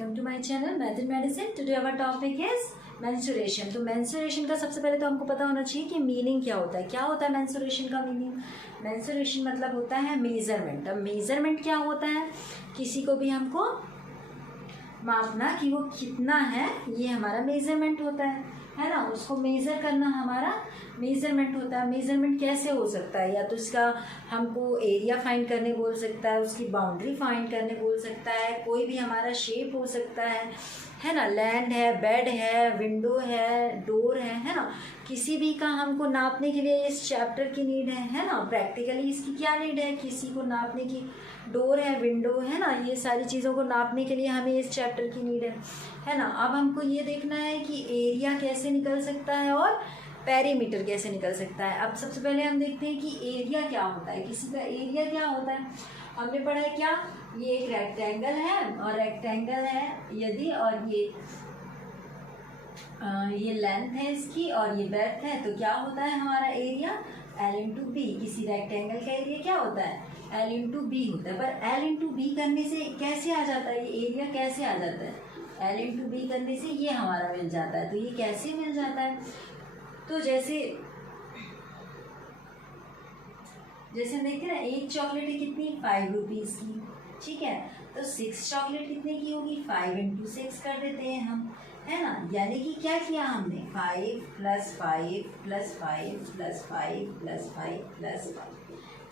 Welcome to my channel math in medicine. Today our topic is menstruation. तो menstruation का सबसे पहले तो हमको पता होना चाहिए कि मीनिंग क्या होता है। क्या होता है मेंस्ट्रुएशन का मीनिंग? मेंस्ट्रुएशन मतलब होता है मेजरमेंट। अब मेजरमेंट क्या होता है? किसी को भी हमको मापना कि वो कितना है, ये हमारा मेजरमेंट होता है ना। उसको मेज़र करना हमारा मेजरमेंट होता है। मेजरमेंट कैसे हो सकता है? या तो इसका हमको एरिया फाइंड करने बोल सकता है, उसकी बाउंड्री फाइंड करने बोल सकता है, कोई भी हमारा शेप हो सकता है ना। लैंड है, बेड है, विंडो है, डोर है ना। किसी भी का हमको नापने के लिए इस चैप्टर की नीड है ना। प्रैक्टिकली इसकी क्या नीड है? किसी को नापने की, डोर है, विंडो है ना, ये सारी चीज़ों को नापने के लिए हमें इस चैप्टर की नीड है ना। अब हमको ये देखना है कि एरिया कैसे निकल सकता है और पेरीमीटर कैसे निकल सकता है। अब सबसे पहले हम देखते हैं कि एरिया क्या होता है। किसी का एरिया क्या होता है? हमने पढ़ा है क्या? ये एक रेक्टेंगल है और रेक्टेंगल है यदि, और ये लेंथ है इसकी और ये ब्रेड्थ है, तो क्या होता है हमारा एरिया? L into B. किसी रेक्टेंगल का एरिया क्या होता है? L इंटू बी होता है। पर L इंटू बी करने से कैसे आ जाता है ये एरिया? कैसे आ जाता है? L इंटू बी करने से ये हमारा मिल जाता है। तो ये कैसे मिल जाता है? तो जैसे हम देखते हैं ना, एक चॉकलेट है कितनी? 5 रुपीज़ की। ठीक है, तो 6 चॉकलेट कितने की होगी? 5 इंटू 6 कर देते हैं हम, है ना। यानी कि क्या किया हमने? 5 plus 5 plus 5 plus 5 plus 5 plus 5,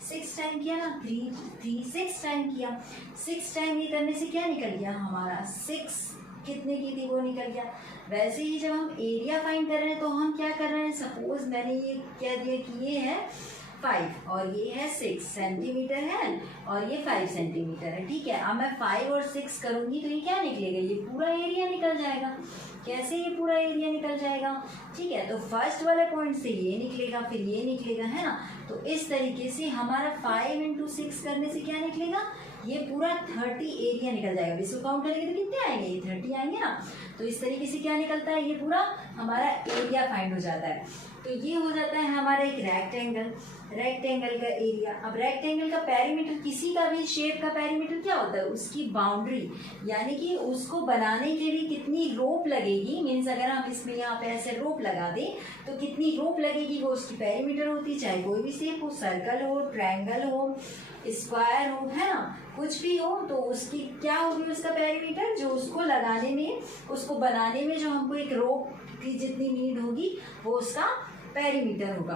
6 time किया ना। 6 टाइम किया। 6 टाइम ये करने से क्या निकल गया हमारा? 6 कितने की थी वो निकल गया। वैसे ही जब हम एरिया फाइंड कर रहे हैं तो हम क्या कर रहे हैं? सपोज मैंने ये कह दिया कि ये है 5 और ये है 6 सेंटीमीटर है और ये 5 सेंटीमीटर है। ठीक है, अब मैं 5 और 6 करूंगी तो ये क्या निकलेगा? ये पूरा एरिया निकल जाएगा। कैसे ये पूरा एरिया निकल जाएगा? ठीक है, तो फर्स्ट वाले पॉइंट से ये निकलेगा, फिर ये निकलेगा, है ना। तो इस तरीके से हमारा 5 इंटू 6 करने से क्या निकलेगा? ये पूरा 30 एरिया निकल जाएगा। इसको काउंट करेंगे तो कितने आएंगे? ये 30 आएंगे ना। तो इस तरीके से क्या निकलता है? ये पूरा हमारा एरिया फाइंड हो जाता है। तो ये हो जाता है हमारा एक रेक्टेंगल का एरिया। अब रेक्टेंगल का पेरीमीटर, किसी का भी शेप का पेरीमीटर क्या होता है? उसकी बाउंड्री, यानी कि उसको बनाने के लिए कितनी रोप लगेगी। मीन्स अगर हम इसमें यहाँ पे ऐसे रोप लगा दें तो कितनी रोप लगेगी वो उसकी पेरीमीटर होती है। चाहे कोई भी शेप हो, सर्कल हो, ट्रायंगल हो, स्क्वायर हो, है ना, कुछ भी हो, तो उसकी क्या होगी? उसका पेरीमीटर, जो उसको लगाने में, उसको बनाने में जो हमको एक रोप की जितनी नीड होगी वो उसका पेरीमीटर होगा।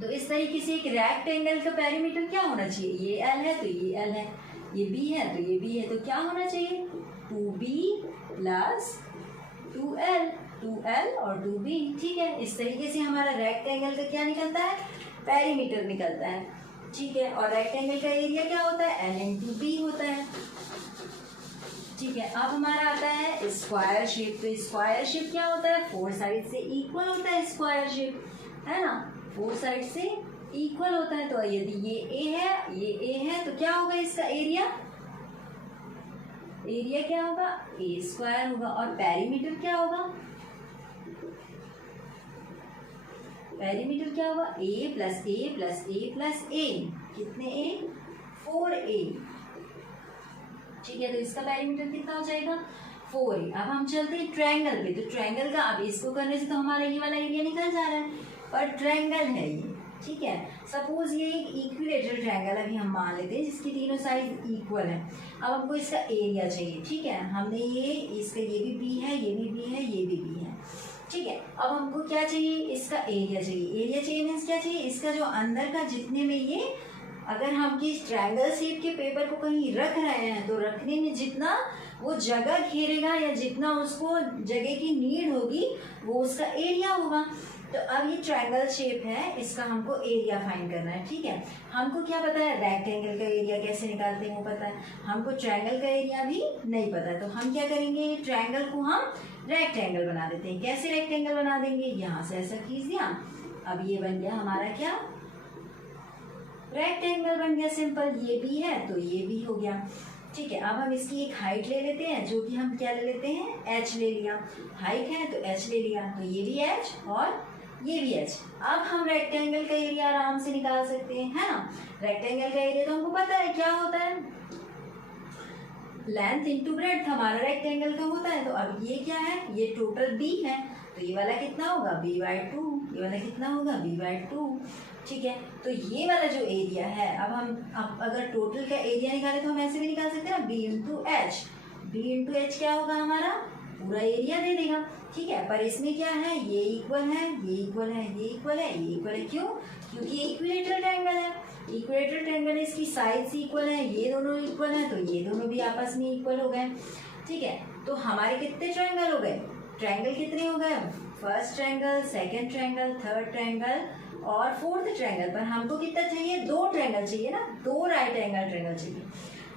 तो इस तरीके से एक रेक्टेंगल का पेरीमीटर क्या होना चाहिए? ये L है तो ये L है, ये B है तो ये B है, तो क्या होना चाहिए? 2B प्लस 2L, 2L और 2B। ठीक है, इस तरीके से हमारा रेक्टेंगल का क्या निकलता है? पेरीमीटर निकलता है। ठीक है, और रेक्टेंगल का एरिया क्या होता है? L इंटू B होता है। ठीक है, अब हमारा आता है स्क्वायर शेप। तो स्क्वायर शेप क्या होता है? 4 साइड से इक्वल होता है स्क्वायर शेप, है ना। 4 साइड से इक्वल होता है। तो यदि ये A है, ये A है, तो क्या होगा इसका एरिया? एरिया क्या होगा? A स्क्वायर होगा। और पेरीमीटर क्या होगा? पेरीमीटर क्या होगा? A plus A plus A plus A। कितने A? 4A। ठीक है, तो इसका पेरीमीटर कितना हो जाएगा? 4A। अब हम चलते हैं ट्रायंगल पे। तो ट्रायंगल का, अब इसको करने से तो हमारा ये वाला एरिया निकल जा रहा है, पर ट्रायंगल है ये। ठीक है, सपोज ये एक इक्विलेटरल ट्रायंगल अभी हम मान लेते हैं जिसकी तीनों साइड इक्वल है। अब हमको इसका एरिया चाहिए। ठीक है, हमने ये, इसका ये भी B है, ये भी B है, ये भी B है। ठीक है, अब हमको क्या चाहिए? इसका एरिया चाहिए। एरिया चाहिए मीन्स क्या चाहिए? इसका जो अंदर का जितने में ये, अगर हम किस ट्रायंगल शेप के पेपर को कहीं रख रहे हैं तो रखने में जितना वो जगह घेरेगा या जितना उसको जगह की नीड होगी वो उसका एरिया होगा। तो अब ये ट्रायंगल शेप है, इसका हमको एरिया फाइंड करना है। ठीक है, हमको क्या पता है? रेक्टेंगल का एरिया कैसे निकालते हैं वो पता है, हमको ट्रायंगल का एरिया भी नहीं पता है। तो हम क्या करेंगे? ट्रायंगल को हम रेक्टेंगल बना देते हैं। कैसे रेक्टेंगल बना देंगे? यहाँ से ऐसा खींच दिया, अब ये बन गया हमारा क्या? रेक्टेंगल बन गया सिंपल। ये भी है तो ये भी हो गया। ठीक है, अब हम इसकी एक हाइट ले लेते हैं, जो कि हम क्या ले लेते हैं? H ले लिया। हाइट है तो H ले लिया, तो ये भी H और ये भी H। अब हम रेक्टेंगल का एरिया आराम से निकाल सकते हैं, है ना। रेक्टेंगल का एरिया तो हमको पता है क्या होता है? लेंथ इंटू ब्रेड्थ हमारा रेक्टेंगल का होता है। तो अब ये क्या है, ये टोटल b है, तो ये वाला कितना होगा b/2, ये वाला कितना होगा b/2। ठीक है, तो ये वाला जो एरिया है, अब अगर टोटल का एरिया निकाले तो हम ऐसे भी निकाल सकते हैं ना, b/h क्या होगा, हमारा पूरा एरिया दे देगा। ठीक है, पर इसमें क्या है, ये इक्वल है, ये इक्वल है, ये इक्वल है, ये इक्वल है, क्यों, क्योंकि इक्विलेटरल ट्रायंगल है। इक्विलेटरल ट्रायंगल, इसकी साइड्स इक्वल है, ये दोनों इक्वल है, तो ये दोनों भी आपस में इक्वल हो गए। ठीक है, तो हमारे कितने ट्रायंगल हो गए, ट्रायंगल कितने हो गए, first triangle, second triangle, third triangle और फोर्थ ट्रायंगल। पर हमको कितना चाहिए, 2 ट्रायंगल चाहिए ना, 2 राइट एंगल ट्रायंगल चाहिए।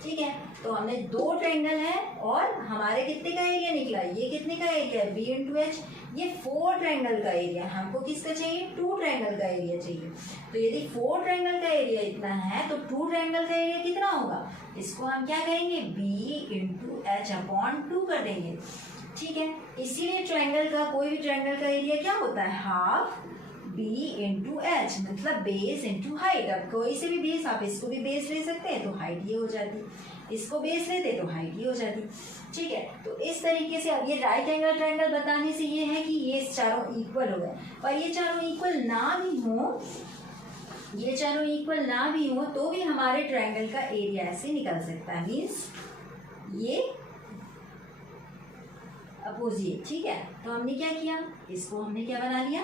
ठीक है, तो हमने 2 ट्रायंगल है और हमारे कितने का एरिया निकला, ये कितने का एरिया है, b/h, ये 4 ट्रायंगल का एरिया। हमको किसका चाहिए, 2 ट्रायंगल का एरिया चाहिए। तो यदि 4 ट्रायंगल का एरिया इतना है तो 2 ट्रायंगल का एरिया कितना होगा, इसको हम क्या करेंगे, b/h/2 कर देंगे। ठीक है, इसीलिए ट्रायंगल का, कोई भी ट्रायंगल का एरिया क्या होता है, हाफ b/h, मतलब बेस इंटू हाइट। अब कोई से भी बेस, आप इसको भी बेस ले सकते हैं तो हाइट ये हो जाती, इसको बेस लेते तो हाइट ये हो जाती। ठीक है, तो इस तरीके से अब ये राइट एंगल ट्रायंगल बताने से ये है कि ये चारों इक्वल हो गए। पर ये चारों इक्वल ना भी हो, ये चारों इक्वल ना भी हो तो भी हमारे ट्रायंगल का एरिया ऐसे निकल सकता है, मीन्स ये अपोजिट। ठीक है, तो हमने क्या किया, इसको हमने क्या बना लिया,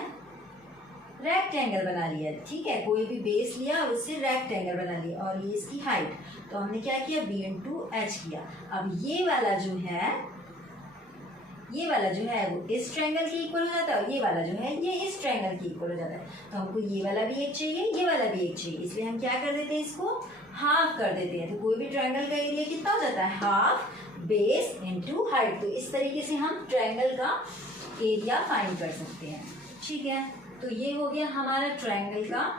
रेक्टेंगल बना लिया। ठीक है, कोई भी बेस लिया और उससे रेक्टेंगल बना लिया, और ये इसकी हाइट, तो हमने क्या किया, b/h किया। अब ये वाला जो है, ये वाला जो है वो इस ट्रायंगल के इक्वल हो जाता है, और ये वाला जो है ये इस ट्रायंगल के इक्वल हो जाता है। तो हमको ये वाला भी एक चाहिए, ये वाला भी एक चाहिए, इसलिए हम क्या कर देते हैं, इसको हाफ कर देते हैं। तो कोई भी ट्रायंगल का एरिया कितना हो जाता है, हाफ बेस इंटू हाइट। तो इस तरीके से हम ट्रायंगल का एरिया फाइंड कर सकते हैं। ठीक है, तो ये हो गया हमारा ट्रायंगल का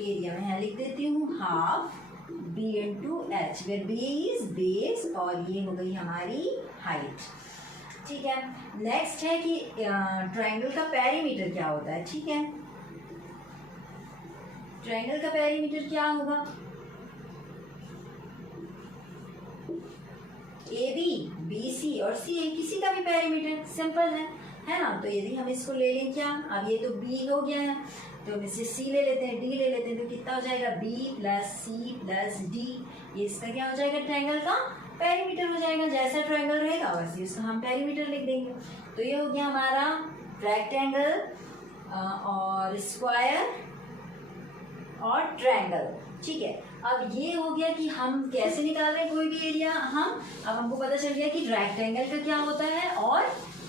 एरिया। मैं यहाँ लिख देती हूँ half b/h, where b is base और ये हो गई हमारी हाइट। ठीक है, नेक्स्ट है कि ट्रायंगल का पेरीमीटर क्या होता है। ठीक है, ट्रायंगल का पेरीमीटर क्या होगा, AB, BC और CA किसी का भी पेरीमीटर सिंपल है ना। तो यदि हम इसको ले लें, क्या, अब ये तो B हो गया है, तो हम इससे C ले लेते हैं, D ले लेते हैं, तो कितना हो जाएगा, B + C + D। ये इसका क्या हो जाएगा, ट्रायंगल का पेरीमीटर हो जाएगा। जैसा ट्रायंगल रहेगा वैसे उसका हम पेरीमीटर लिख देंगे। तो ये हो गया हमारा रेक्टेंगल और स्क्वायर और ट्रायंगल। ठीक है, अब ये हो गया कि हम कैसे निकाल रहे हैं कोई भी एरिया। अब हमको पता चल गया कि रेक्टेंगल का क्या होता है और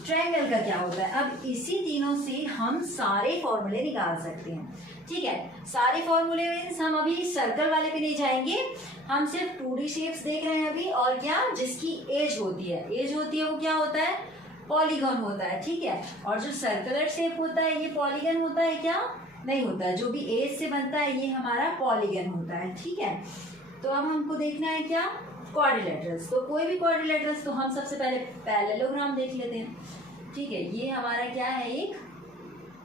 ट्रायंगल का क्या होता है। अब इसी तीनों से हम सारे फॉर्मूले निकाल सकते हैं। ठीक है, सारे फॉर्मूले मीन्स हम अभी सर्कल वाले पे नहीं जाएंगे, हम सिर्फ 2D शेप्स देख रहे हैं अभी। और क्या, जिसकी एज होती है वो क्या होता है, पॉलीगॉन होता है। ठीक है, और जो सर्कुलर शेप होता है ये पॉलीगॉन होता है क्या, नहीं होता है। जो भी एज से बनता है ये हमारा पॉलीगॉन होता है। ठीक है, तो अब हमको देखना है क्या, क्वाड्रिलेटरल्स। तो कोई भी क्वाड्रिलेटरल्स, तो हम सबसे पहले पैरेललोग्राम देख लेते हैं। ठीक है, ये हमारा क्या है, एक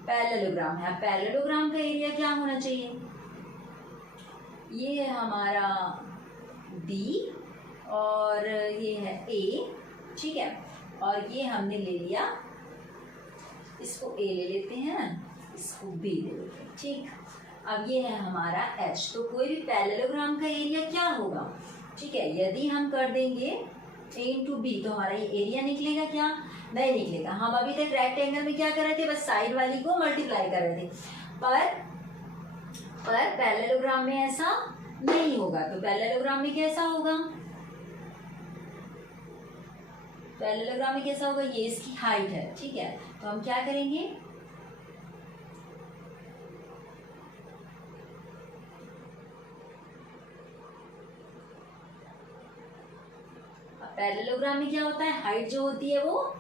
पैरेललोग्राम है। पैरेललोग्राम का एरिया क्या होना चाहिए, ये है हमारा B और ये है A। ठीक है, और ये हमने ले लिया, इसको A ले लेते हैं, इसको B ले लेते हैं। ठीक, अब ये है हमारा H। तो कोई भी पैरेललोग्राम का एरिया क्या होगा, ठीक है, यदि हम कर देंगे A × B तो हमारा ये एरिया निकलेगा क्या, नहीं निकलेगा। हम अभी तक रेक्टेंगल में क्या कर रहे थे, बस साइड वाली को मल्टीप्लाई कर रहे थे। पर पैरेललोग्राम में ऐसा नहीं होगा। तो पैरेललोग्राम में कैसा होगा, पैरेललोग्राम में कैसा होगा, ये इसकी हाइट है। ठीक है, तो हम क्या करेंगे, पैरेललोग्राम में क्या होता है, हाइट जो होती है वो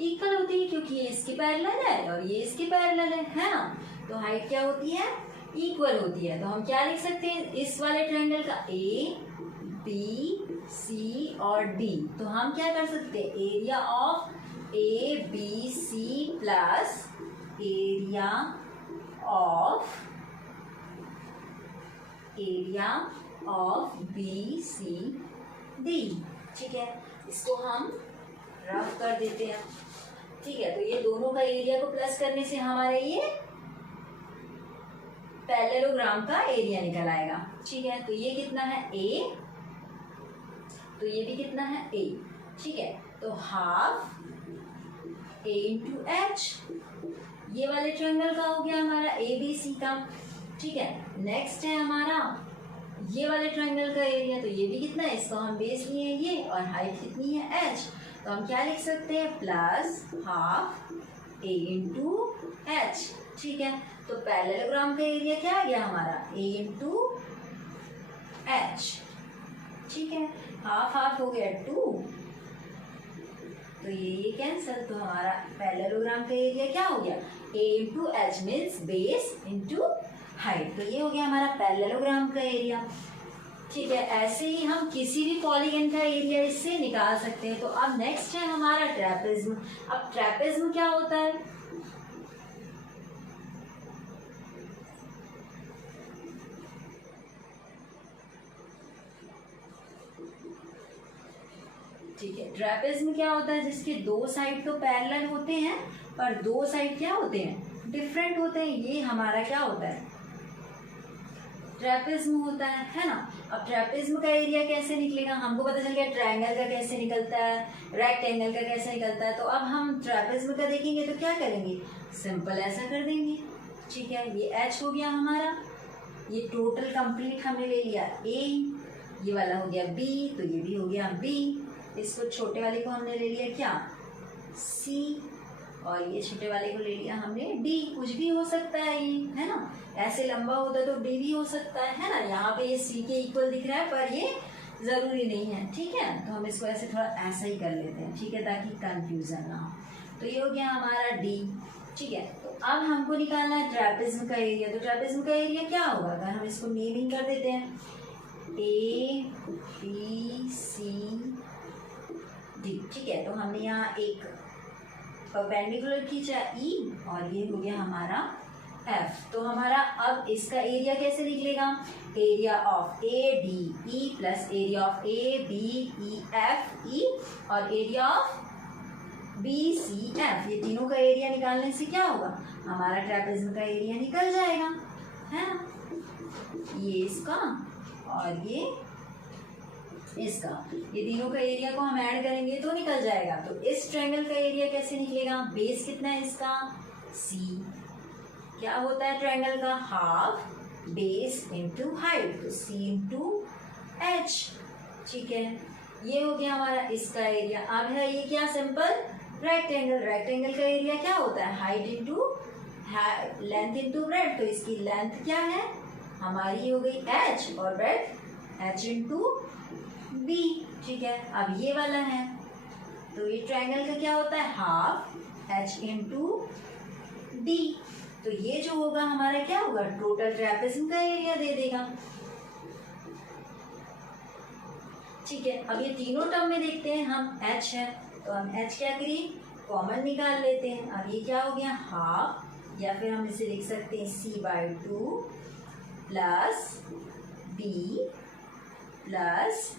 इक्वल होती है, क्योंकि ये इसके पैरेलल है और ये इसके पैरेलल है ना। तो हाइट क्या होती है, इक्वल होती है। तो हम क्या लिख सकते हैं, इस वाले ट्रायंगल का A, B, C और D। तो हम क्या कर सकते हैं, area of ABC plus area of BCD। ठीक है, इसको हम रफ कर देते हैं। ठीक है, तो ये दोनों का एरिया को प्लस करने से हमारे ये पैरेललोग्राम का एरिया निकल आएगा। ठीक है, तो ये कितना है a, तो ये भी कितना है a। ठीक है, तो हाफ a इंटू एच, ये वाले ट्रायंगल का हो गया हमारा ABC का। ठीक है, नेक्स्ट है हमारा ये वाले ट्रायंगल का एरिया, तो ये भी कितना है, इसका हम बेस लिए ये, और हाइट कितनी है h, तो हम क्या लिख सकते हैं, plus half a into H. ठीक है, तो पैरेललोग्राम का एरिया क्या आ गया हमारा, a इंटू एच। ठीक है, हाफ हाफ हो गया 2, तो ये कैंसल, तो हमारा पैरेललोग्राम का एरिया क्या हो गया, a into H means base into height. तो ये हो गया हमारा पैरेललोग्राम का एरिया। ठीक है, ऐसे ही हम किसी भी पॉलीगन का एरिया इससे निकाल सकते हैं। तो अब नेक्स्ट है हमारा ट्रेपेज्म। अब ट्रेपेज्म क्या होता है, ठीक है, ट्रेपेज्म क्या होता है, जिसके दो साइड तो पैरेलल होते हैं पर दो साइड क्या होते हैं, डिफरेंट होते हैं। ये हमारा क्या होता है, ट्रेपेज्म होता है ना। अब ट्रेपेज्म का एरिया कैसे निकलेगा, हमको पता चल गया ट्रायंगल का कैसे निकलता है, रेक्टेंगल का कैसे निकलता है। तो अब हम ट्रेपेज्म का देखेंगे तो क्या करेंगे, सिंपल ऐसा कर देंगे। ठीक है, ये h हो गया हमारा, ये टोटल कंप्लीट हमने ले लिया a, ये वाला हो गया b, तो ये भी हो गया b। इसको छोटे वाले को हमने ले लिया क्या, c, और ये छोटे वाले को ले लिया हमने d। कुछ भी हो सकता है ये, है ना, ऐसे लंबा होता तो d भी हो सकता है ना। यहाँ पे ये c के इक्वल दिख रहा है पर ये जरूरी नहीं है। ठीक है, तो हम इसको ऐसे थोड़ा ऐसा ही कर लेते हैं। ठीक है, ताकि कंफ्यूजन ना हो। तो ये हो गया हमारा d। ठीक है, तो अब हमको निकालना है ट्रेपेज्म का एरिया। तो ट्रेपेज्म का एरिया क्या होगा, अगर हम इसको नेमिंग कर देते हैं a b c d। ठीक है, तो हमने यहाँ एक परपेंडिकुलर खींचा E, और ये हो गया हमारा F। तो हमारा अब इसका एरिया कैसे निकलेगा, area of ADE plus area of ABEFE और एरिया ऑफ BCF, ये तीनों का एरिया निकालने से क्या होगा, हमारा ट्रेपेज्म का एरिया निकल जाएगा, है ना। ये इसका और ये इसका, ये तीनों का एरिया को हम ऐड करेंगे तो निकल जाएगा। तो इस ट्रायंगल का एरिया कैसे निकलेगा, बेस कितना है इसका, C। क्या होता है ट्रायंगल का, हाफ बेस इंटू हाइट, तो C इंटू एच। ठीक है, ये हो गया हमारा इसका एरिया। अब है ये क्या, सिंपल रेक्टेंगल। रेक्टेंगल का एरिया क्या होता है, height into length into breadth. तो इसकी लेंथ क्या है हमारी, हो गई h, और ब्रेड्थ h इंटू b। ठीक है, अब ये वाला है, तो ये ट्रायंगल का क्या होता है, हाफ h इंटू d। तो ये जो होगा हमारा क्या होगा, टोटल ट्रेपेज्म का एरिया दे देगा। ठीक है, अब ये तीनों टर्म में देखते हैं हम, h है तो हम h क्या करिए, कॉमन निकाल लेते हैं। अब ये क्या हो गया, हाफ, या फिर हम इसे लिख सकते हैं c/2 plus b plus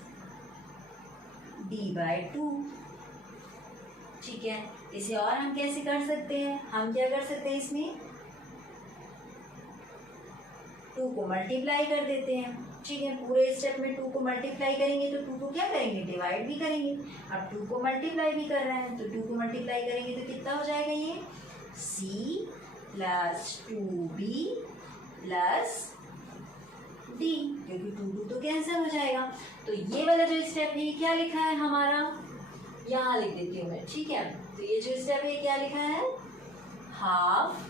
d/2। ठीक है, इसे और हम कैसे कर सकते हैं, हम क्या कर सकते हैं, इसमें 2 को मल्टीप्लाई कर देते हैं। ठीक है, पूरे स्टेप में 2 को मल्टीप्लाई करेंगे तो 2 को क्या करेंगे, डिवाइड भी करेंगे। अब 2 को मल्टीप्लाई भी कर रहे हैं तो 2 को मल्टीप्लाई करेंगे तो कितना हो जाएगा, ये c plus 2b plus d, क्योंकि 2 तो कैंसिल हो जाएगा। तो ये वाला जो स्टेप है क्या लिखा है हमारा, यहाँ लिख देती हूँ मैं। ठीक है, तो ये जो स्टेप है क्या लिखा है, half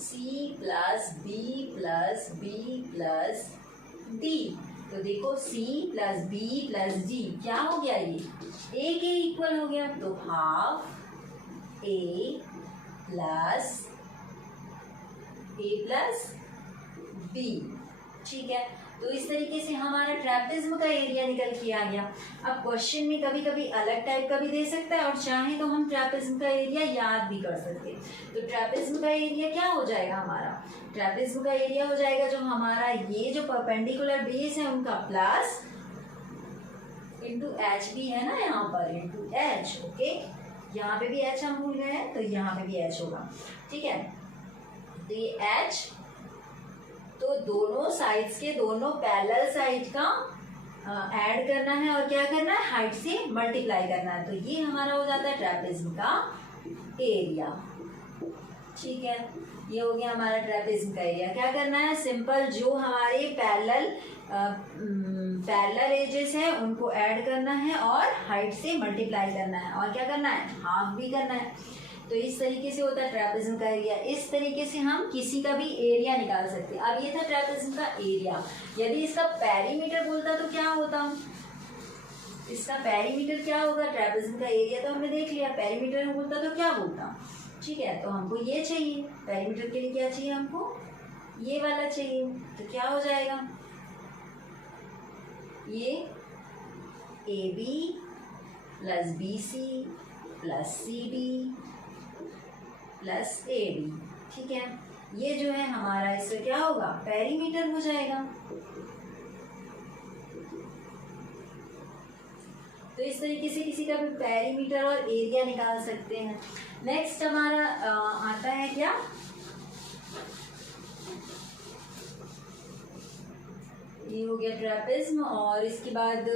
c plus b plus b plus d। तो देखो c plus b plus d क्या हो गया, ये a के इक्वल हो गया। तो हाफ a प्लस b। ठीक है, तो इस तरीके से हमारा ट्रेपेज्म का एरिया निकल के आ गया। अब क्वेश्चन में कभी कभी अलग टाइप का भी दे सकता है, और चाहे तो हम ट्रेपेज्म का एरिया याद भी कर सकते हैं। तो ट्रेपेज्म का एरिया क्या हो जाएगा हमारा, ट्रेपेज्म का एरिया हो जाएगा जो हमारा ये जो परपेंडिकुलर बेस है उनका प्लस इंटू एच भी है ना यहाँ पर, इंटू एच। ओके, यहाँ पे भी एच हम भूल गए हैं तो यहाँ पे भी एच होगा। ठीक है, तो ये एच, तो दोनों साइड्स के दोनों पैरेलल साइड का ऐड करना है और क्या करना है, हाइट से मल्टीप्लाई करना है। तो ये हमारा हो जाता है ट्रेपेज्म का एरिया। ठीक है, ये हो गया हमारा ट्रेपेज्म का एरिया। क्या करना है, सिंपल जो हमारे पैरेलल एजेस है उनको ऐड करना है और हाइट से मल्टीप्लाई करना है, और क्या करना है, हाफ भी करना है। तो इस तरीके से होता है ट्रेपेज्म का एरिया। इस तरीके से हम किसी का भी एरिया निकाल सकते हैं। अब ये था ट्रेपेज्म का एरिया। यदि इसका पेरीमीटर बोलता तो क्या होता, इसका पेरीमीटर क्या होगा, ट्रेपेज्म का एरिया तो हमने देख लिया, पेरीमीटर में बोलता तो क्या बोलता। ठीक है, तो हमको ये चाहिए, पेरीमीटर के लिए क्या चाहिए हमको, ये वाला चाहिए। तो क्या हो जाएगा, ये A B plus B C plus C D plus A D. ठीक है, ये जो है हमारा इसका क्या होगा, पेरीमीटर हो जाएगा। तो इस तरीके से किसी का भी पेरीमीटर और एरिया निकाल सकते हैं। नेक्स्ट हमारा आता है क्या, ये हो गया ट्रेपेज्म। और इसके बाद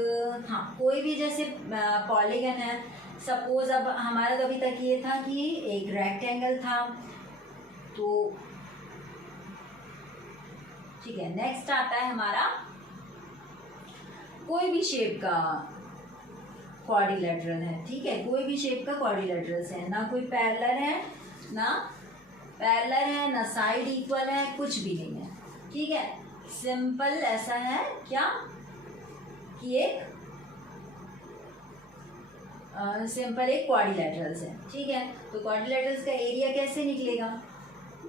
हाँ, कोई भी जैसे पॉलीगन है, सपोज अब हमारा तो अभी तक ये था कि एक रेक्टेंगल था, तो ठीक है, नेक्स्ट आता है हमारा कोई भी शेप का क्वाड्रिलेटरल है। ठीक है, कोई भी शेप का क्वाड्रिलेटरल्स है, ना कोई पैरेलल है, ना साइड इक्वल है, कुछ भी नहीं है। ठीक है, सिंपल ऐसा है क्या कि एक सिंपल एक क्वाड्रिलेटरल्स है। ठीक है, तो क्वाड्रिलेटरल्स का एरिया कैसे निकलेगा,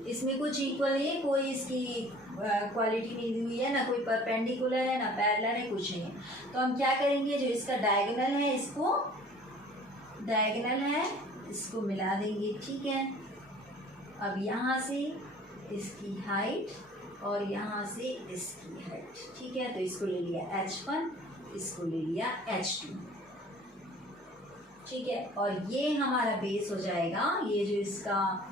इसमें कुछ इक्वल नहीं है, कोई इसकी क्वालिटी नहीं दी हुई है, ना कोई परपेंडिकुलर है, ना पैरेलल है, कुछ नहीं है। तो हम क्या करेंगे, जो इसका डायगोनल है इसको मिला देंगे। ठीक है, अब यहाँ से इसकी हाइट और यहाँ से इसकी हाइट। ठीक है, तो इसको ले लिया H1, इसको ले लिया H2। ठीक है, और ये हमारा बेस हो जाएगा, ये जो इसका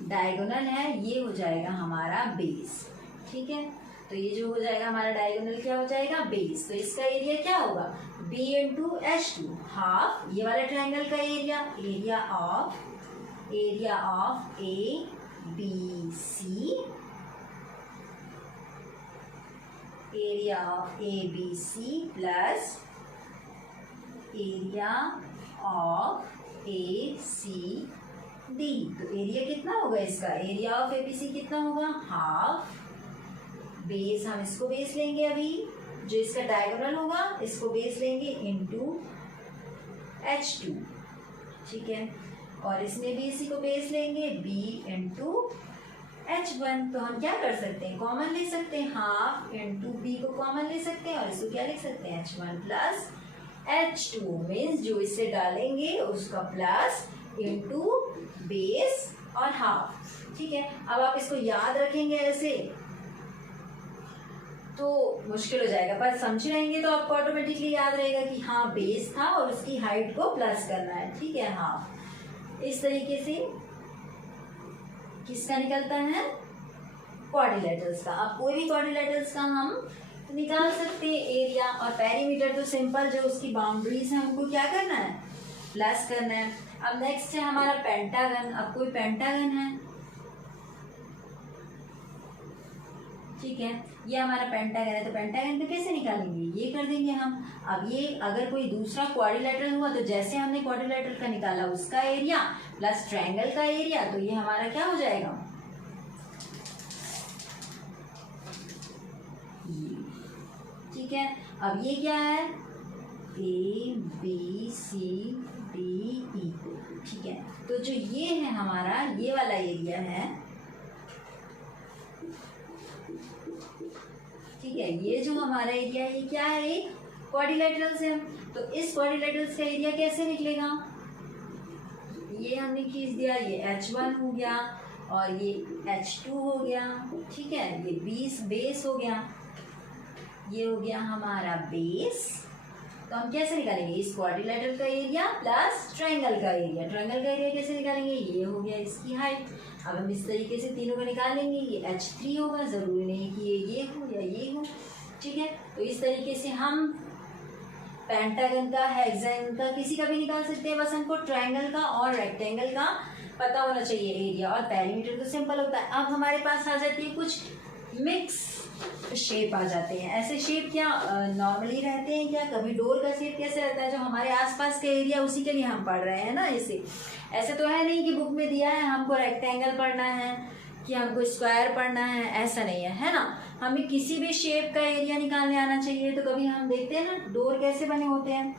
डायगोनल है ये हो जाएगा हमारा बेस। ठीक है, तो ये जो हो जाएगा हमारा डायगोनल क्या हो जाएगा, बेस। तो इसका एरिया क्या होगा, B इंटू H2 हाफ, ये वाला ट्रायंगल का area, area of A B C, area of A B C plus area of A C D. तो एरिया कितना होगा इसका, area of A B C कितना होगा, हाफ। बेस हम इसको बेस लेंगे, अभी जो इसका डायगोनल होगा इसको बेस लेंगे इनटू H2। ठीक है, और इसमें भी इसी को बेस लेंगे B इंटू H1। तो हम क्या कर सकते हैं, कॉमन ले सकते हैं, हाफ इंटू B को कॉमन ले सकते हैं और इसको क्या लिख सकते हैं, H1 प्लस H2 मीन्स जो इसे डालेंगे उसका प्लस इंटू बेस और हाफ। ठीक है, अब आप इसको याद रखेंगे ऐसे तो मुश्किल हो जाएगा, पर समझ रहेंगे तो आपको ऑटोमेटिकली याद रहेगा कि हाँ बेस था और उसकी हाइट को प्लस करना है। ठीक है, हाफ। इस तरीके से किसका निकलता है, क्वाड्रिलेटरल्स का। अब कोई भी क्वाड्रिलेटरल्स का हम निकाल सकते हैं एरिया, और पेरीमीटर तो सिंपल जो उसकी बाउंड्रीज हैं उनको क्या करना है, प्लस करना है। अब नेक्स्ट है हमारा पेंटागन। अब कोई पेंटागन है, ठीक है, ये हमारा पेंटागन है, तो पेंटागन को कैसे निकालेंगे, ये कर देंगे हम। अब ये अगर कोई दूसरा क्वाड्रिलेटरल हुआ तो जैसे हमने क्वाड्रिलेटरल का निकाला उसका एरिया प्लस ट्रायंगल का एरिया, तो ये हमारा क्या हो जाएगा, ठीक है। अब ये क्या है, ए बी सी डी ई, ठीक है। तो जो ये है हमारा ये वाला एरिया है, ठीक ठीक है। ये जो हमारा एरिया है ये क्या है, एक क्वाड्रिलेटरल है। तो इस क्वाड्रिलेटरल का एरिया कैसे निकलेगा, ये हमने खींच दिया, ये H1 हो गया और ये H2 हो गया, ठीक है। ये 20 बेस हो गया, ये हो गया हमारा बेस। तो हम कैसे निकालेंगे, इस क्वाड्रिलेटरल का एरिया प्लस ट्रायंगल का एरिया। ट्रायंगल का एरिया कैसे निकालेंगे, ये हो गया इसकी हाइट। अब हम इस तरीके से तीनों को निकाल लेंगे। ये H3 होगा, जरूरी नहीं कि ये हो या ये हो, ठीक है। तो इस तरीके से हम पेंटागन का, हेक्सागन का, किसी का भी निकाल सकते हैं। बस हमको ट्रायंगल का और रेक्टेंगल का पता होना चाहिए एरिया, और पेरीमीटर तो सिंपल होता है। अब हमारे पास आ जाती है कुछ मिक्स शेप आ जाते हैं। ऐसे शेप क्या नॉर्मली रहते हैं क्या, कभी डोर का शेप कैसे रहता है, जो हमारे आसपास का एरिया उसी के लिए हम पढ़ रहे हैं ना। इसे ऐसे तो है नहीं कि बुक में दिया है हमको रेक्टेंगल पढ़ना है कि हमको स्क्वायर पढ़ना है, ऐसा नहीं है ना। हमें किसी भी शेप का एरिया निकालने आना चाहिए। तो कभी हम देखते हैं ना डोर कैसे बने होते हैं,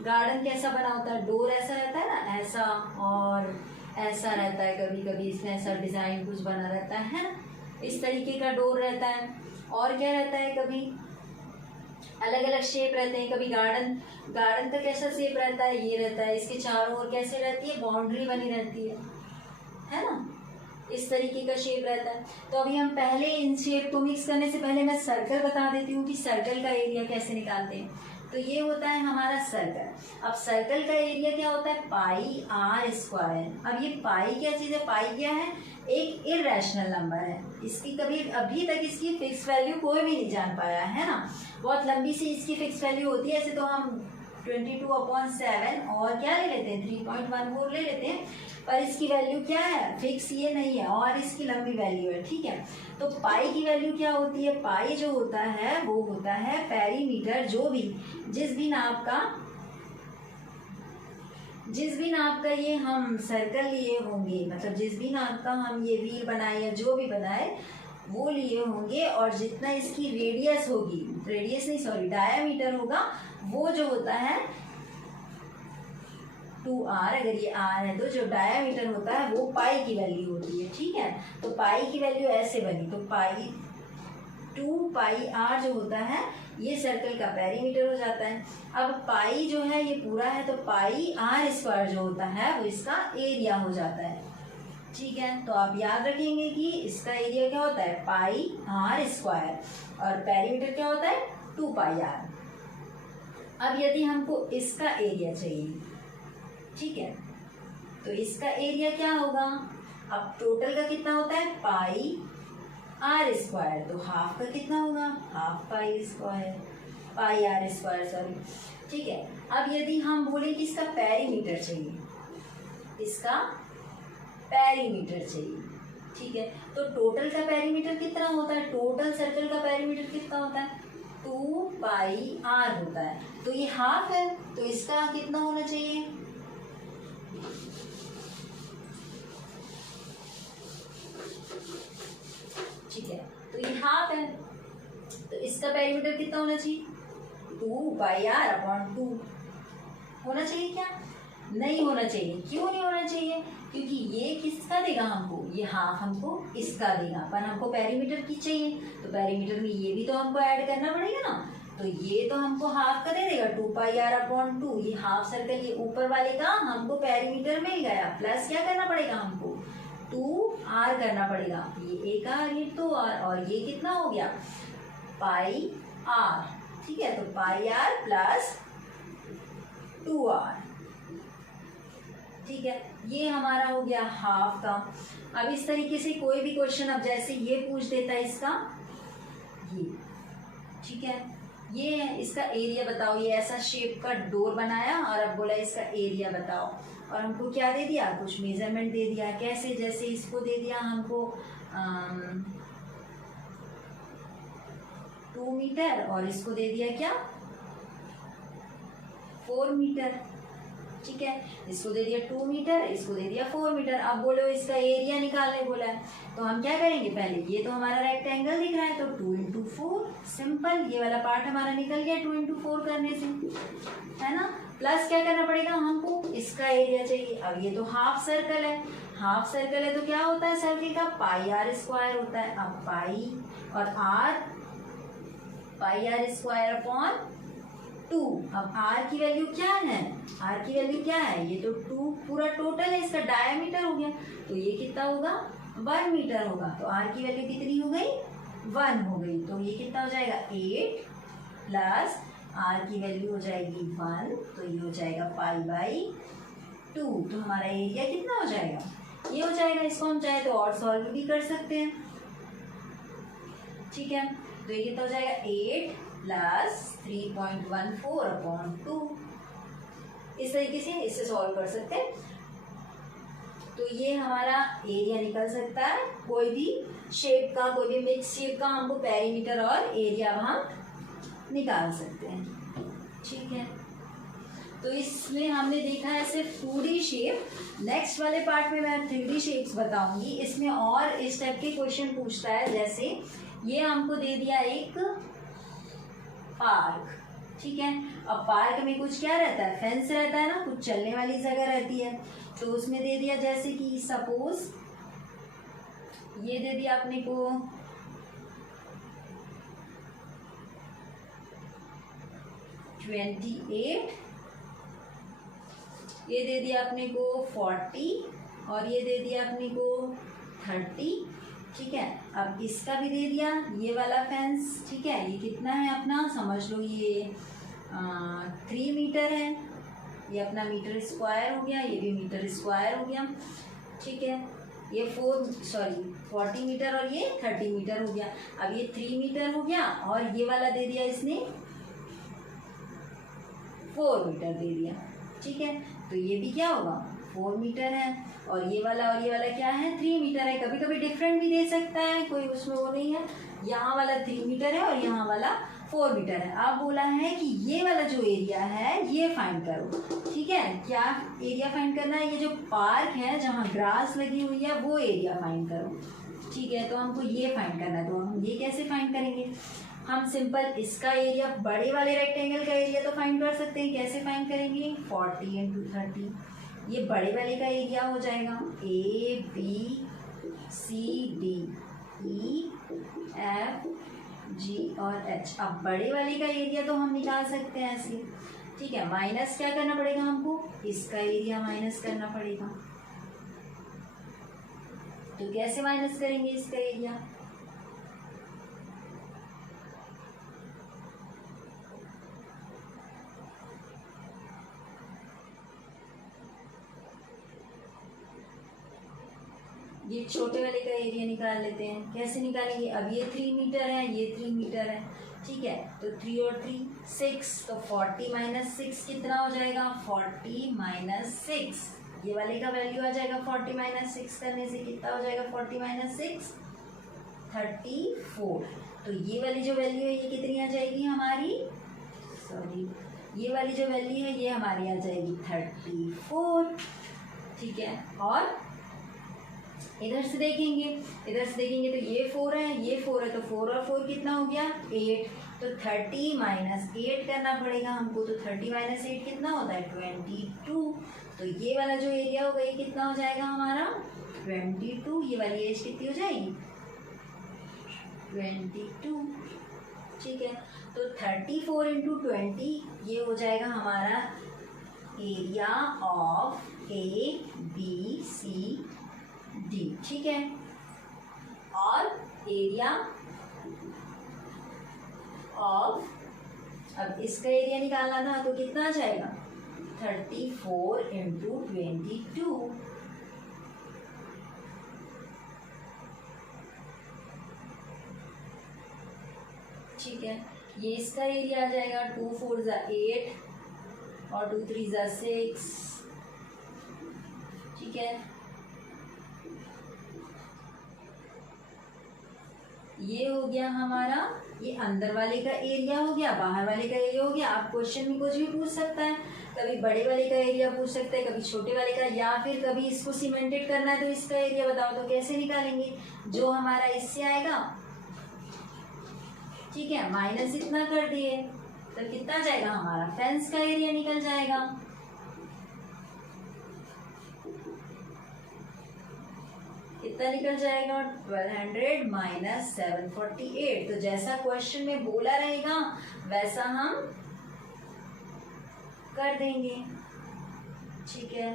गार्डन कैसा बना होता है, डोर ऐसा रहता है ना, ऐसा और ऐसा रहता है। कभी कभी इसमें ऐसा डिजाइन कुछ बना रहता है ना, इस तरीके का डोर रहता है। और क्या रहता है, कभी अलग अलग शेप रहते हैं। कभी गार्डन का कैसा शेप रहता है, ये रहता है। इसके चारों ओर कैसे रहती है, बाउंड्री बनी रहती है ना, इस तरीके का शेप रहता है। तो अभी हम पहले इन शेप को मिक्स करने से पहले मैं सर्कल बता देती हूँ कि सर्कल का एरिया कैसे निकालते हैं। तो ये होता है हमारा सर्कल। अब सर्कल का एरिया क्या होता है, पाई आर स्क्वायर। अब ये पाई क्या चीज़ है, पाई क्या है, एक इरेशनल नंबर है। इसकी कभी अभी तक इसकी फिक्स वैल्यू कोई भी नहीं जान पाया है ना। बहुत लंबी सी इसकी फिक्स वैल्यू होती है। ऐसे तो हम 22/7 और क्या ले लेते हैं, 3.14 ले लेते हैं, पर इसकी वैल्यू क्या है, फिक्स ये नहीं है, और इसकी लंबी वैल्यू है, ठीक है। तो पाई की वैल्यू क्या होती है, पाई जो होता है वो होता है पेरीमीटर, जो भी जिस भी नाप का ये हम सर्कल लिए होंगे, मतलब जिस भी नाप का हम ये व्हील बनाए या जो भी बनाए वो लिए होंगे, और जितना इसकी रेडियस होगी, डायामीटर होगा, वो जो होता है 2r। अगर ये r है तो जो डायामीटर होता है वो पाई की वैल्यू होती है, ठीक है। तो पाई की वैल्यू ऐसे बनी, तो पाई 2πr जो होता है ये सर्कल का पेरीमीटर हो जाता है। अब पाई जो है ये पूरा है, तो पाई आर स्क्वायर जो होता है वो इसका एरिया हो जाता है, ठीक है। तो आप याद रखेंगे कि इसका एरिया क्या होता है, पाई आर स्क्वायर, और पेरीमीटर क्या होता है 2πr। अब यदि हमको इसका एरिया चाहिए, ठीक है, तो इसका एरिया क्या होगा, अब टोटल का कितना होता है पाई आर स्क्वायर, तो हाफ का कितना होगा, half pi R square, sorry, ठीक है। अब यदि हम बोले कि इसका पेरीमीटर चाहिए, ठीक है, तो टोटल का पेरीमीटर कितना होता है, टोटल सर्कल का पेरीमीटर कितना होता है 2πr होता है। तो ये हाफ है, तो इसका कितना होना चाहिए, ठीक है, तो ये हाफ है, तो इसका पेरीमीटर कितना होना चाहिए 2πr/2 होना चाहिए क्या, नहीं होना चाहिए। क्यों नहीं होना चाहिए, क्योंकि ये किसका देगा हमको, ये हाफ हमको इसका देगा, पर हमको पेरीमीटर की चाहिए, तो पेरीमीटर में ये भी तो हमको ऐड करना पड़ेगा ना। तो ये तो हमको हाफ का दे देगा 2πr/2, ये हाफ सर्कल ये ऊपर वाले का हमको पेरीमीटर मिल गया, प्लस क्या करना पड़ेगा हमको 2r करना पड़ेगा, ये एक r ये 2r, और ये कितना हो गया पाई r, ठीक है। तो पाई r प्लस 2r, ठीक है, ये हमारा हो गया हाफ का। अब इस तरीके से कोई भी क्वेश्चन, अब जैसे ये पूछ देता है इसका ये, ठीक है, ये है इसका एरिया बताओ, ये ऐसा शेप का डोर बनाया और अब बोला इसका एरिया बताओ, और हमको क्या दे दिया, कुछ मेजरमेंट दे दिया, कैसे, जैसे इसको दे दिया हमको 2 मीटर और इसको दे दिया क्या 4 मीटर, ठीक है, इसको दे दिया 2 मीटर, इसको दे दिया 4 मीटर। अब बोलो इसका एरिया निकालने बोला है, तो हम क्या करेंगे, पहले ये तो हमारा रेक्टेंगल दिख रहा है, तो 2 × 4, सिंपल, ये वाला पार्ट हमारा निकल गया 2 × 4 करने से, है ना। प्लस क्या करना पड़ेगा हमको, इसका एरिया चाहिए। अब ये तो हाफ सर्कल है, तो क्या होता है सर्कल का पाई आर स्क्वायर होता है। अब पाई और R pi R square upon 2। अब आर की वैल्यू क्या है, आर की वैल्यू क्या है, ये तो 2 पूरा टोटल है, इसका डायमीटर हो गया, तो ये कितना होगा 1 मीटर होगा। तो आर की वैल्यू कितनी हो गई 1 हो गई। तो ये कितना हो जाएगा 8 प्लस आर की वैल्यू हो जाएगी 1, तो ये हो जाएगा पाई बाई 2। तो हमारा एरिया कितना हो जाएगा, ये हो जाएगा। इसको हम चाहे तो और सॉल्व भी कर सकते हैं, ठीक है। तो ये कितना हो जाएगा 8 प्लस 3.14 अपॉन 2। इस तरीके से इससे सॉल्व कर सकते हैं। तो ये हमारा एरिया निकल सकता है, कोई भी शेप का, कोई भी मिक्स शेप का हमको पेरीमीटर और एरिया हम निकाल सकते हैं, ठीक है। तो इसमें हमने देखा है सिर्फ 2D शेप। नेक्स्ट वाले पार्ट में मैं 3D शेप्स बताऊंगी। इसमें और इस टाइप के क्वेश्चन पूछता है, जैसे ये हमको दे दिया एक पार्क, ठीक है। अब पार्क में कुछ क्या रहता है, फेंस रहता है ना, कुछ चलने वाली जगह रहती है। तो उसमें दे दिया जैसे कि सपोज ये दे दिया अपने को 28, ये दे दिया अपने को 40 और ये दे दिया अपने को 30, ठीक है। अब इसका भी दे दिया ये वाला फेंस, ठीक है। ये कितना है अपना, समझ लो ये 3 मीटर है, ये अपना मीटर स्क्वायर हो गया, ये भी मीटर स्क्वायर हो गया, ठीक है। ये 40 मीटर और ये 30 मीटर हो गया। अब ये 3 मीटर हो गया और ये वाला दे दिया इसने 4 मीटर दे दिया, ठीक है। तो ये भी क्या होगा 4 मीटर है और ये वाला क्या है 3 मीटर है। कभी कभी डिफरेंट भी दे सकता है, कोई उसमें वो नहीं है। यहाँ वाला 3 मीटर है और यहाँ वाला 4 मीटर है। अब बोला है कि ये वाला जो एरिया है ये फाइंड करो, ठीक है। क्या एरिया फाइंड करना है, ये जो पार्क है जहाँ ग्रास लगी हुई है वो एरिया फाइंड करो, ठीक है। तो हमको ये फाइंड करना है। तो हम ये कैसे फाइंड करेंगे, हम सिंपल इसका एरिया, बड़े वाले रेक्टेंगल का एरिया तो फाइंड कर सकते हैं। कैसे फाइंड करेंगे, 40 × 30, ये बड़े वाले का एरिया हो जाएगा ABCD EFG और H। अब बड़े वाले का एरिया तो हम निकाल सकते हैं ऐसे, ठीक है। माइनस क्या करना पड़ेगा हमको, इसका एरिया माइनस करना पड़ेगा। तो कैसे माइनस करेंगे इसका एरिया, ये छोटे वाले का एरिया निकाल लेते हैं। कैसे निकालेंगे, अब ये 3 मीटर है, ये 3 मीटर है, ठीक है। तो 3 और 3 6, तो 40 - 6 कितना हो जाएगा, 40 - 6, ये वाले का वैल्यू आ जाएगा 40 - 6 करने से कितना हो जाएगा 40 - 6 34। तो ये वाली जो वैल्यू है ये कितनी आ जाएगी हमारी, ये वाली जो वैल्यू है ये हमारी आ जाएगी 34, ठीक है। और इधर से देखेंगे तो ये 4 है, ये 4 है, तो 4 और 4 कितना हो गया 8। तो 30 - 8 करना पड़ेगा हमको। तो 30 - 8 कितना होता है 22। तो ये वाला जो एरिया होगा ये कितना हो जाएगा हमारा 22। ये वाली एज कितनी हो जाएगी 22, ठीक है। तो 34 × 20 ये हो जाएगा हमारा एरिया ऑफ ABCD, ठीक है। और एरिया ऑफ, अब इसका एरिया निकालना था तो कितना आ जाएगा 34 × 22, ठीक है। ये इसका एरिया आ जाएगा 2 × 4 = 8 और 2 × 3 = 6, ठीक है। ये हो गया हमारा, ये अंदर वाले का एरिया हो गया, बाहर वाले का एरिया हो गया। आप क्वेश्चन में कुछ भी पूछ सकता है, कभी बड़े वाले का एरिया पूछ सकता है, कभी छोटे वाले का, या फिर कभी इसको सीमेंटेड करना है तो इसका एरिया बताओ। तो कैसे निकालेंगे, जो हमारा इससे आएगा, ठीक है, माइनस इतना कर दिए तो कितना जाएगा हमारा फेंस का एरिया निकल जाएगा। कितना निकल जाएगा 1200 माइनस 748। तो जैसा क्वेश्चन में बोला रहेगा वैसा हम कर देंगे। ठीक है,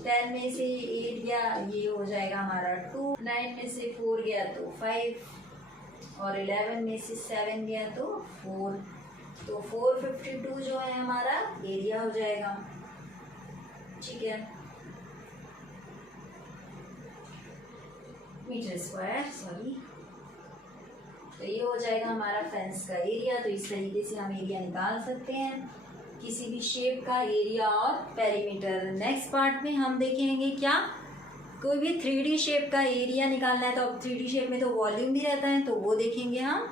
10 में से 8 गया, ये हो जाएगा हमारा 2, 9 में से 4 गया तो 5, और 11 में से 7 गया तो 4। तो 452 जो है हमारा एरिया हो जाएगा। ठीक है, मीटर स्क्वायर, सॉरी। तो ये हो जाएगा हमारा फेंस का एरिया। तो इस तरीके से हम एरिया निकाल सकते हैं किसी भी शेप का एरिया और पेरीमीटर। नेक्स्ट पार्ट में हम देखेंगे क्या, कोई भी 3D शेप का एरिया निकालना है तो अब 3D शेप में तो वॉल्यूम भी रहता है, तो वो देखेंगे हम